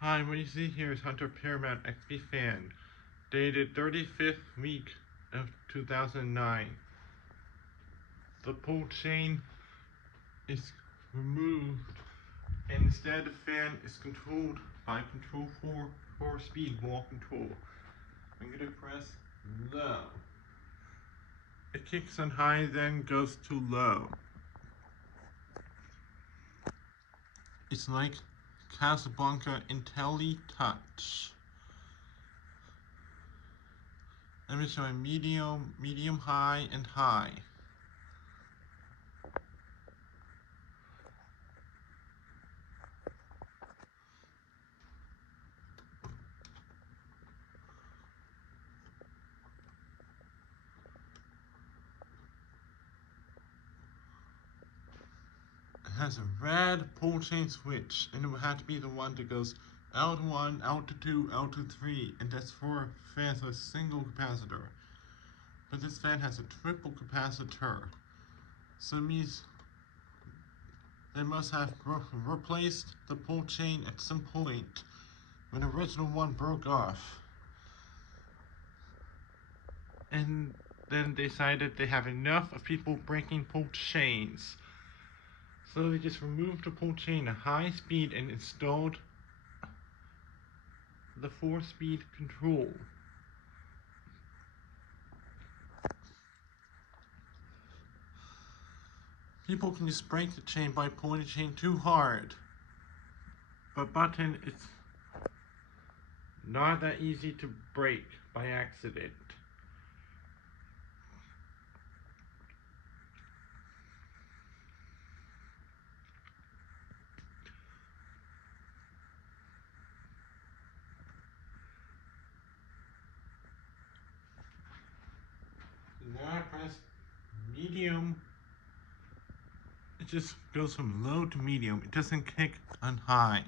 Hi, what you see here is Hunter Paramount XP fan, dated 35th week of 2009. The pull chain is removed, and instead the fan is controlled by control 4-speed wall control. I'm going to press low. It kicks on high, then goes to low. It's like Casablanca IntelliTouch. Let me show you medium, high, and high. It has a red pull chain switch, and it will have to be the one that goes L1, L2, L3, and that's for fans with a single capacitor. But this fan has a triple capacitor, so it means they must have replaced the pull chain at some point when the original one broke off. And then they decided they have enough of people breaking pull chains. So they just removed the pull chain at high speed and installed the 4-speed control. People can just break the chain by pulling the chain too hard. But button, it's not that easy to break by accident. Now I press medium. It just goes from low to medium. It doesn't kick on high.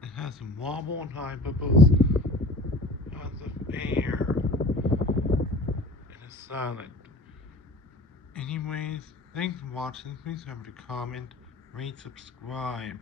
It has some wobble and high bubbles, lots of air, and it's silent. Anyways, thanks for watching. Please remember to comment, rate, subscribe.